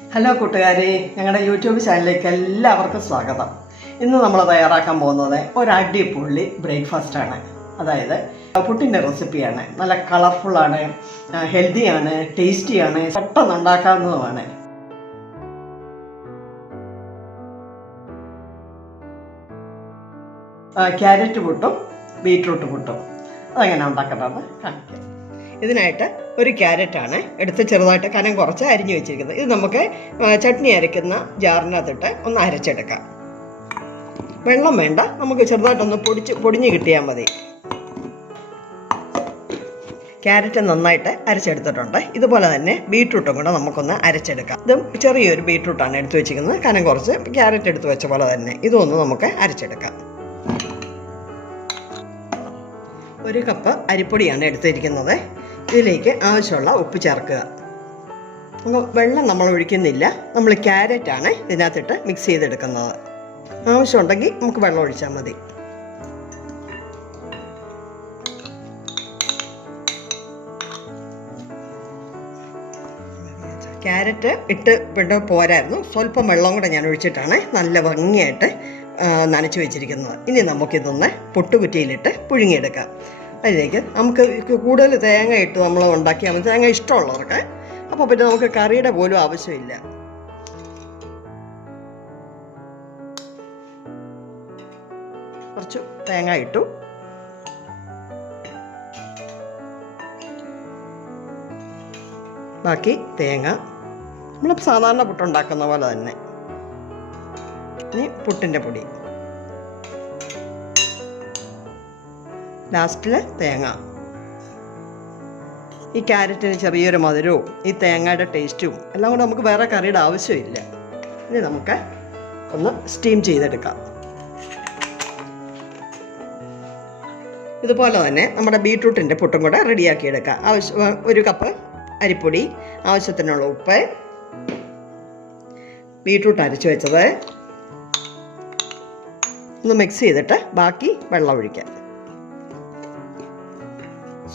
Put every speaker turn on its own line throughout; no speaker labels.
Hello കൂട്ടുകാരെ ഞങ്ങളുടെ YouTube ചാനലിലേക്ക് എല്ലാവർക്കും സ്വാഗതം. ഇന്ന് നമ്മൾ തയ്യാറാക്കാൻ പോകുന്നത് ഒരു അടിപൊളി ബ്രേക്ക്ഫാസ്റ്റാണ്. അതായത് പുട്ടിന്റെ റെസിപ്പിയാണ്. നല്ല കളർഫുള്ളാണ് ഹെൽത്തിയാണ് ടേസ്റ്റിയാണ് പെട്ടെന്ന് ഉണ്ടാക്കാവുന്നതുമാണ്. ക്യാരറ്റ് പുട്ടും ബീട്രൂട്ട് പുട്ടും. അതെങ്ങനെ ഉണ്ടാക്കേണ്ടതെന്ന് കാണിക്കാം. ഇതിനായിട്ട് ഒരു ക്യാരറ്റാണ് എടുത്ത് ചെറുതായിട്ട് കനം കുറച്ച് അരിഞ്ഞു വെച്ചിരിക്കുന്നത്. ഇത് നമുക്ക് ചട്നി അരയ്ക്കുന്ന ജാറിനകത്തിട്ട് ഒന്ന് അരച്ചെടുക്കാം. വെള്ളം വേണ്ട. നമുക്ക് ചെറുതായിട്ടൊന്ന് പൊടിച്ച് പൊടിഞ്ഞ് കിട്ടിയാൽ മതി. ക്യാരറ്റ് നന്നായിട്ട് അരച്ചെടുത്തിട്ടുണ്ട്. ഇതുപോലെ തന്നെ ബീട്രൂട്ടും കൂടെ നമുക്കൊന്ന് അരച്ചെടുക്കാം. ഇതും ചെറിയൊരു ബീട്രൂട്ടാണ് എടുത്തു വെച്ചിരിക്കുന്നത്. കനം കുറച്ച് ക്യാരറ്റ് എടുത്തു വെച്ച പോലെ തന്നെ ഇതൊന്ന് നമുക്ക് അരച്ചെടുക്കാം. ഒരു കപ്പ് അരിപ്പൊടിയാണ് എടുത്തിരിക്കുന്നത്. ഇതിലേക്ക് ആവശ്യമുള്ള ഉപ്പ് ചേർക്കുക. അപ്പോൾ വെള്ളം നമ്മൾ ഒഴിക്കുന്നില്ല. നമ്മൾ ക്യാരറ്റാണ് ഇതിനകത്തിട്ട് മിക്സ് ചെയ്തെടുക്കുന്നത്. ആവശ്യമുണ്ടെങ്കിൽ നമുക്ക് വെള്ളം ഒഴിച്ചാൽ മതി. ക്യാരറ്റ് ഇട്ട് വിട്ട് പോരായിരുന്നു. സ്വല്പം വെള്ളം കൂടെ ഞാൻ ഒഴിച്ചിട്ടാണ് നല്ല ഭംഗിയായിട്ട് നനച്ചു വെച്ചിരിക്കുന്നത്. ഇനി നമുക്കിതൊന്ന് പൊട്ടുകുറ്റിയിലിട്ട് പുഴുങ്ങിയെടുക്കാം. അതിലേക്ക് നമുക്ക് കൂടുതൽ തേങ്ങ ഇട്ട് നമ്മൾ ഉണ്ടാക്കിയാൽ മതി. തേങ്ങ ഇഷ്ടമുള്ളവർക്ക്. അപ്പോൾ പിന്നെ നമുക്ക് കറിയുടെ പോലും ആവശ്യമില്ല. കുറച്ച് തേങ്ങ ഇട്ടു. ബാക്കി തേങ്ങ. നമ്മൾ സാധാരണ പുട്ടുണ്ടാക്കുന്ന പോലെ തന്നെ. ഇനി പുട്ടിന്റെ പൊടി. ലാസ്റ്റിൽ തേങ്ങ. ഈ ക്യാരറ്റിന് ചെറിയൊരു മധുരവും ഈ തേങ്ങയുടെ ടേസ്റ്റും എല്ലാം കൂടെ നമുക്ക് വേറെ കറിയുടെ ആവശ്യമില്ല. ഇനി നമുക്ക് ഒന്ന് സ്റ്റീം ചെയ്തെടുക്കാം. ഇതുപോലെ തന്നെ നമ്മുടെ ബീട്രൂട്ടിന്റെ പുട്ടും കൂടെ റെഡിയാക്കി എടുക്കാം ആവശ്യം ഒരു കപ്പ് അരിപ്പൊടി ആവശ്യത്തിനുള്ള ഉപ്പ് ബീട്രൂട്ട് അരച്ചു വെച്ചത്. ഒന്ന് മിക്സ് ചെയ്തിട്ട് ബാക്കി വെള്ളം ഒഴിക്കാം.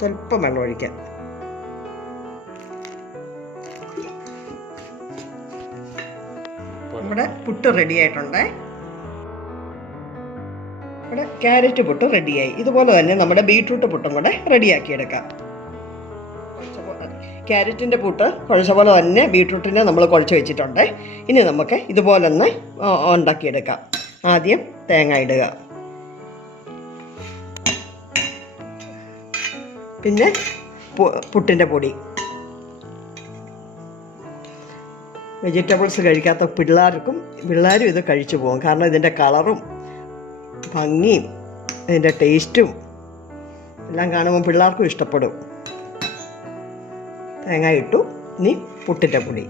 സ്വല്പം വെള്ളം ഒഴിക്കാം നമ്മുടെ പുട്ട് റെഡി ആയിട്ടുണ്ട്. ഇവിടെ ക്യാരറ്റ് പുട്ട് റെഡിയായി ഇതുപോലെ തന്നെ നമ്മുടെ ബീട്രൂട്ട് പുട്ടും കൂടെ റെഡിയാക്കി എടുക്കാം ക്യാരറ്റിന്റെ പുട്ട് കുഴച്ച പോലെ തന്നെ ബീട്രൂട്ടിനെ നമ്മൾ കുഴച്ച് വെച്ചിട്ടുണ്ട്. ഇനി നമുക്ക് ഇതുപോലെ ഒന്ന് ആ, ഉണ്ടാക്കിയെടുക്കാം. ആദ്യം തേങ്ങ ഇടുക. പിന്നെ പുട്ടിന്റെ പൊടി. വെജിറ്റബിൾസ് കഴിക്കാത്ത പിള്ളേർക്കും പിള്ളേരും ഇത് കഴിച്ചു പോകും. കാരണം ഇതിന്റെ കളറും ഭംഗിയും ഇതിന്റെ ടേസ്റ്റും എല്ലാം കാണുമ്പോൾ പിള്ളേർക്കും ഇഷ്ടപ്പെടും. തേങ്ങ ഇട്ടു ഇനി പുട്ടിന്റെ പൊടി.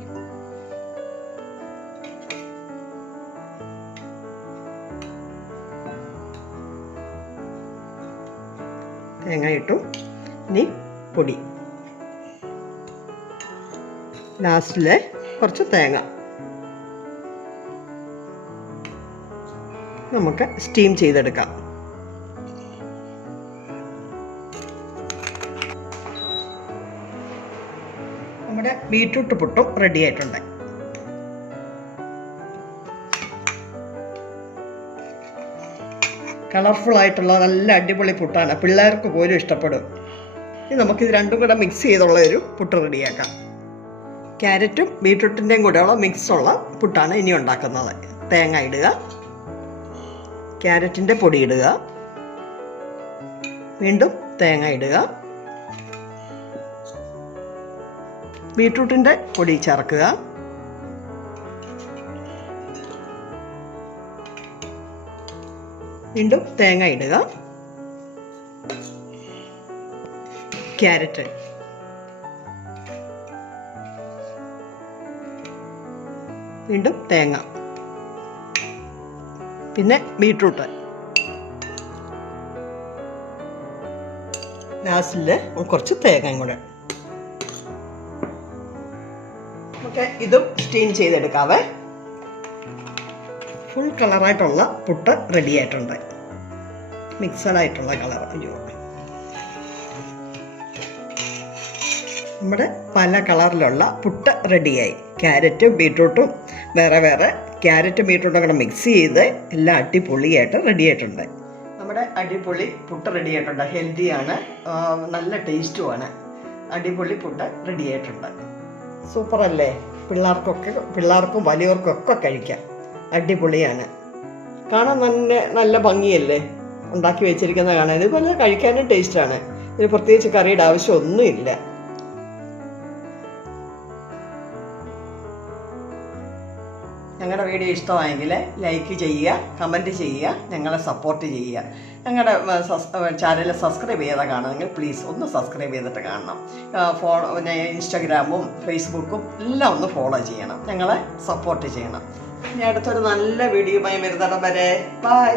തേങ്ങ ഇട്ടു ഇനി പൊടി. ലാസ്റ്റിൽ കുറച്ച് തേങ്ങ. നമുക്ക് സ്റ്റീം ചെയ്തെടുക്കാം. നമ്മുടെ ബീട്രൂട്ട് പുട്ടും റെഡി ആയിട്ടുണ്ട്. കളർഫുൾ ആയിട്ടുള്ള നല്ല അടിപൊളി പുട്ടാണ്. പിള്ളേർക്ക് പോലും ഇഷ്ടപ്പെടും. ഇനി നമുക്കിത് രണ്ടും കൂടെ മിക്സ് ചെയ്തുള്ള ഒരു പുട്ട് റെഡിയാക്കാം. ക്യാരറ്റും ബീട്രൂട്ടിന്റെയും കൂടെയുള്ള മിക്സുള്ള പുട്ടാണ് ഇനി ഉണ്ടാക്കുന്നത്. തേങ്ങ ഇടുക. ക്യാരറ്റിന്റെ പൊടി ഇടുക. വീണ്ടും തേങ്ങ ഇടുക. ബീട്രൂട്ടിന്റെ പൊടി ചേർക്കുക. വീണ്ടും തേങ്ങ ഇടുക. ക്യാരറ്റ്. വീണ്ടും തേങ്ങ. പിന്നെ ബീട്രൂട്ട്. ലാസ്റ്റിൽ കുറച്ച് തേങ്ങയും കൂടെ. നമുക്ക് ഇതും സ്റ്റീം ചെയ്തെടുക്കാവേ. ഫുൾ കളറായിട്ടുള്ള പുട്ട് റെഡി ആയിട്ടുണ്ട്. മിക്സഡ് ആയിട്ടുള്ള കളർ അയ്യോ. നമ്മുടെ പല കളറിലുള്ള പുട്ട് റെഡിയായി. ക്യാരറ്റും ബീട്രൂട്ടും വേറെ വേറെ ക്യാരറ്റും ബീട്രൂട്ടും കൂടെ മിക്സ് ചെയ്ത് എല്ലാം അടിപൊളിയായിട്ട് റെഡി ആയിട്ടുണ്ട് നമ്മുടെ അടിപൊളി പുട്ട് റെഡി ആയിട്ടുണ്ട് ഹെൽത്തിയാണ് നല്ല ടേസ്റ്റുമാണ് അടിപൊളി പുട്ട് റെഡി ആയിട്ടുണ്ട് സൂപ്പറല്ലേ പിള്ളേർക്കൊക്കെ പിള്ളേർക്കും വലിയവർക്കൊക്കെ കഴിക്കാം. അടിപൊളിയാണ്. കാണാൻ നല്ല നല്ല ഭംഗിയല്ലേ? ഉണ്ടാക്കി വെച്ചിരിക്കുന്ന കാണാൻ. ഇതുപോലെ കഴിക്കാനും ടേസ്റ്റാണ് ഇതിന് പ്രത്യേകിച്ച് കറിയുടെ ആവശ്യമൊന്നുമില്ല ഞങ്ങളുടെ വീഡിയോ ഇഷ്ടമായെങ്കിൽ ലൈക്ക് ചെയ്യുക കമന്റ് ചെയ്യുക ഞങ്ങളെ സപ്പോർട്ട് ചെയ്യുക. ഞങ്ങളുടെ ചാനൽ സബ്സ്ക്രൈബ് ചെയ്താൽ കാണുമെങ്കിൽ പ്ലീസ് ഒന്ന് സബ്സ്ക്രൈബ് ചെയ്തിട്ട് കാണണം. ഫോ ഇൻസ്റ്റാഗ്രാമും ഫേസ്ബുക്കും എല്ലാം ഒന്ന് ഫോളോ ചെയ്യണം. ഞങ്ങളെ സപ്പോർട്ട് ചെയ്യണം. ഇനി അടുത്തൊരു നല്ല വീഡിയോയുമായി വരുന്നിടം വരെ. ബൈ